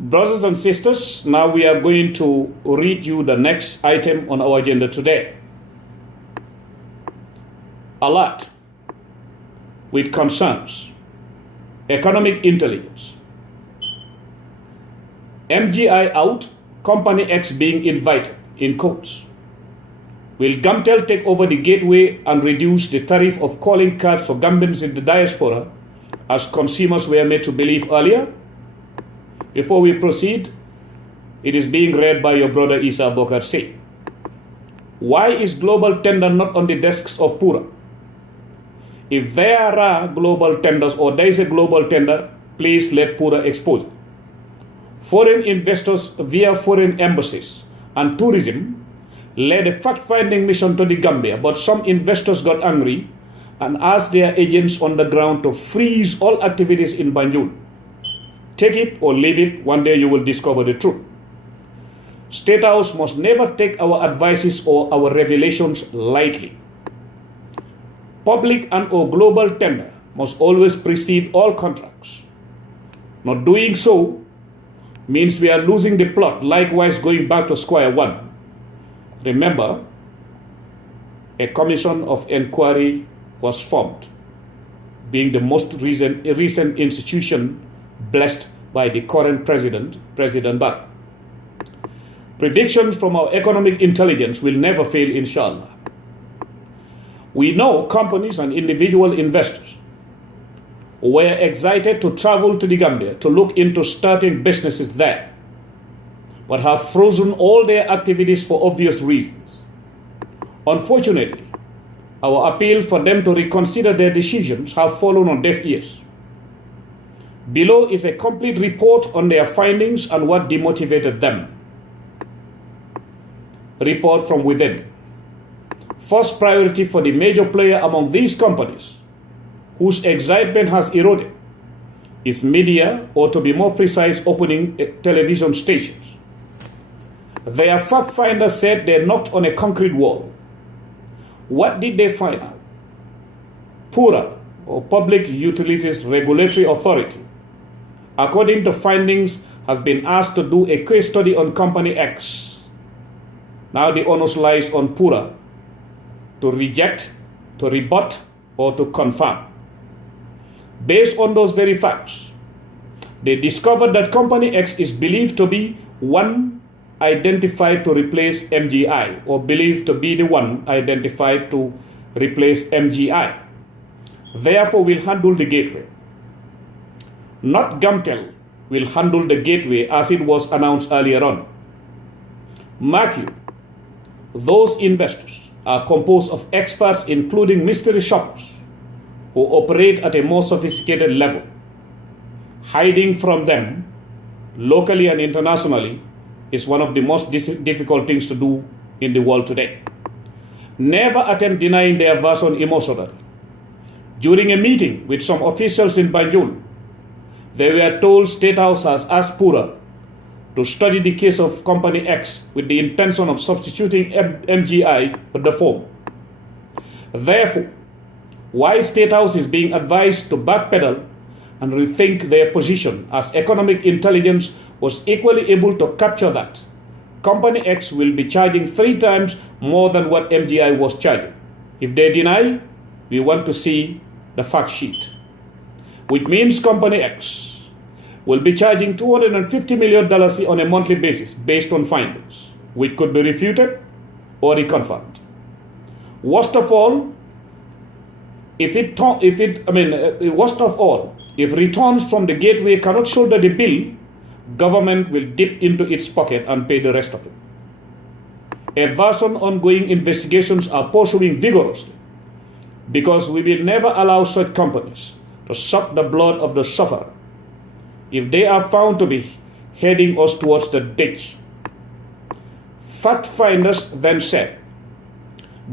Brothers and sisters, now we are going to read you the next item on our agenda today. Alert with concerns. Economic intelligence. MGI out, Company X being invited, in quotes. Will Gamtel take over the gateway and reduce the tariff of calling cards for Gambians in the diaspora, as consumers were made to believe earlier? Before we proceed, it is being read by your brother Isa Bokar C. Why is global tender not on the desks of Pura? If there are global tenders or there is a global tender, please let Pura expose it. Foreign investors via foreign embassies and tourism led a fact-finding mission to the Gambia, but some investors got angry and asked their agents on the ground to freeze all activities in Banjul. Take it or leave it, one day you will discover the truth. State House must never take our advices or our revelations lightly. Public and or global tender must always precede all contracts. Not doing so means we are losing the plot, likewise going back to square one. Remember, a commission of inquiry was formed, being the most recent institution blessed by the current president, President Barrow. Predictions from our economic intelligence will never fail, inshallah. We know companies and individual investors were excited to travel to the Gambia to look into starting businesses there, but have frozen all their activities for obvious reasons. Unfortunately, our appeal for them to reconsider their decisions have fallen on deaf ears. Below is a complete report on their findings and what demotivated them. Report from within. First priority for the major player among these companies, whose excitement has eroded, is media, or to be more precise, opening television stations. Their fact finders said they knocked on a concrete wall. What did they find out? PURA, or Public Utilities Regulatory Authority, according to findings, has been asked to do a case study on Company X. Now the onus lies on PURA to reject, to rebut, or to confirm. Based on those very facts, they discovered that Company X is believed to be one identified to replace MGI, or believed to be the one identified to replace MGI. Therefore, will handle the gateway. Not Gamtel will handle the gateway as it was announced earlier on. Mark you, those investors are composed of experts including mystery shoppers who operate at a more sophisticated level. Hiding from them, locally and internationally, is one of the most difficult things to do in the world today. Never attempt denying their version emotionally. During a meeting with some officials in Banjul, they were told State House has asked Pura to study the case of Company X with the intention of substituting MGI with the form. Therefore, why State House is being advised to backpedal and rethink their position, as economic intelligence was equally able to capture that Company X will be charging 3 times more than what MGI was charging. If they deny, we want to see the fact sheet, which means Company X will be charging $250 million on a monthly basis based on findings, which could be refuted or reconfirmed. Worst of all, if returns from the gateway cannot shoulder the bill, government will dip into its pocket and pay the rest of it. A version ongoing investigations are pursuing vigorously, because we will never allow such companies to suck the blood of the sufferer if they are found to be heading us towards the ditch. Fact finders then said,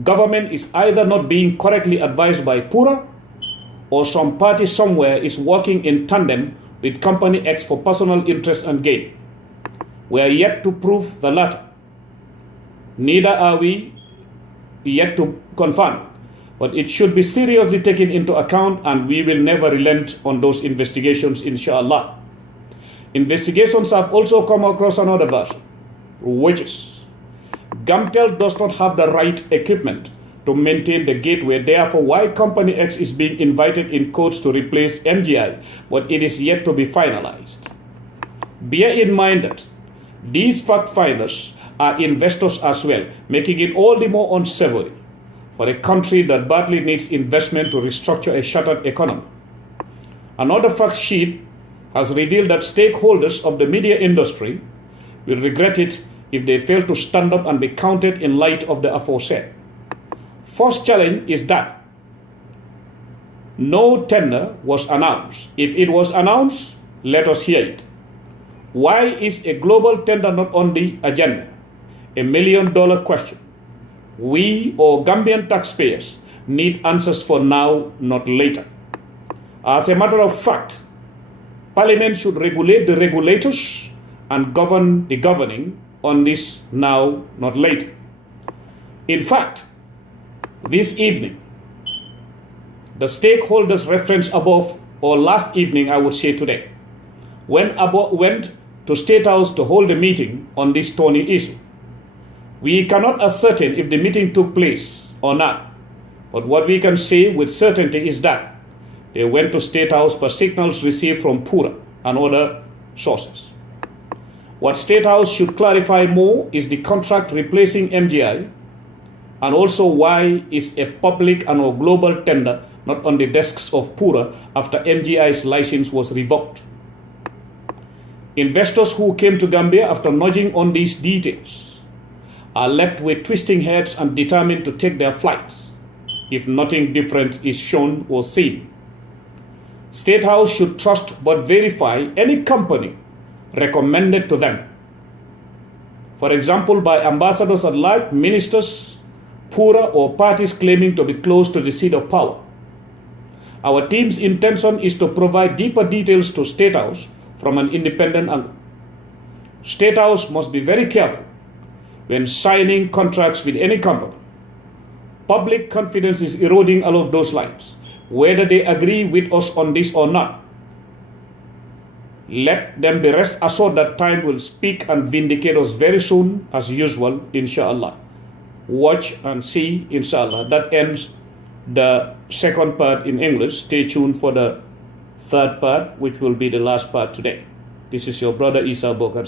government is either not being correctly advised by Pura, or some party somewhere is working in tandem with Company X for personal interest and gain. We are yet to prove the latter. Neither are we yet to confirm, but it should be seriously taken into account, and we will never relent on those investigations, inshallah. Investigations have also come across another version, which is Gamtel does not have the right equipment to maintain the gateway, therefore why Company X is being invited in courts to replace MGI, but it is yet to be finalized. Bear in mind that these fact finders are investors as well, making it all the more unsavory for a country that badly needs investment to restructure a shattered economy. Another fact sheet has revealed that stakeholders of the media industry will regret it if they fail to stand up and be counted in light of the aforesaid. First challenge is that no tender was announced. If it was announced, let us hear it. Why is a global tender not on the agenda? $1 million question. We or Gambian taxpayers need answers for now, not later. As a matter of fact, Parliament should regulate the regulators and govern the governing on this now, not later. In fact, this evening, the stakeholders referenced above, or last evening I would say today, went to State House to hold a meeting on this thorny issue. We cannot ascertain if the meeting took place or not, but what we can say with certainty is that they went to State House per signals received from Pura and other sources. What State House should clarify more is the contract replacing MGI, and also why is a public and or global tender not on the desks of Pura after MGI's license was revoked. Investors who came to Gambia after nudging on these details are left with twisting heads and determined to take their flights if nothing different is shown or seen. State House should trust but verify any company recommended to them. For example, by ambassadors at large, ministers, Pura, or parties claiming to be close to the seat of power. Our team's intention is to provide deeper details to State House from an independent angle. State House must be very careful when signing contracts with any company. Public confidence is eroding along those lines, whether they agree with us on this or not. Let them be rest assured that time will speak and vindicate us very soon, as usual, inshallah. Watch and see, inshallah. That ends the second part in English. Stay tuned for the third part, which will be the last part today. This is your brother Isa Bokar.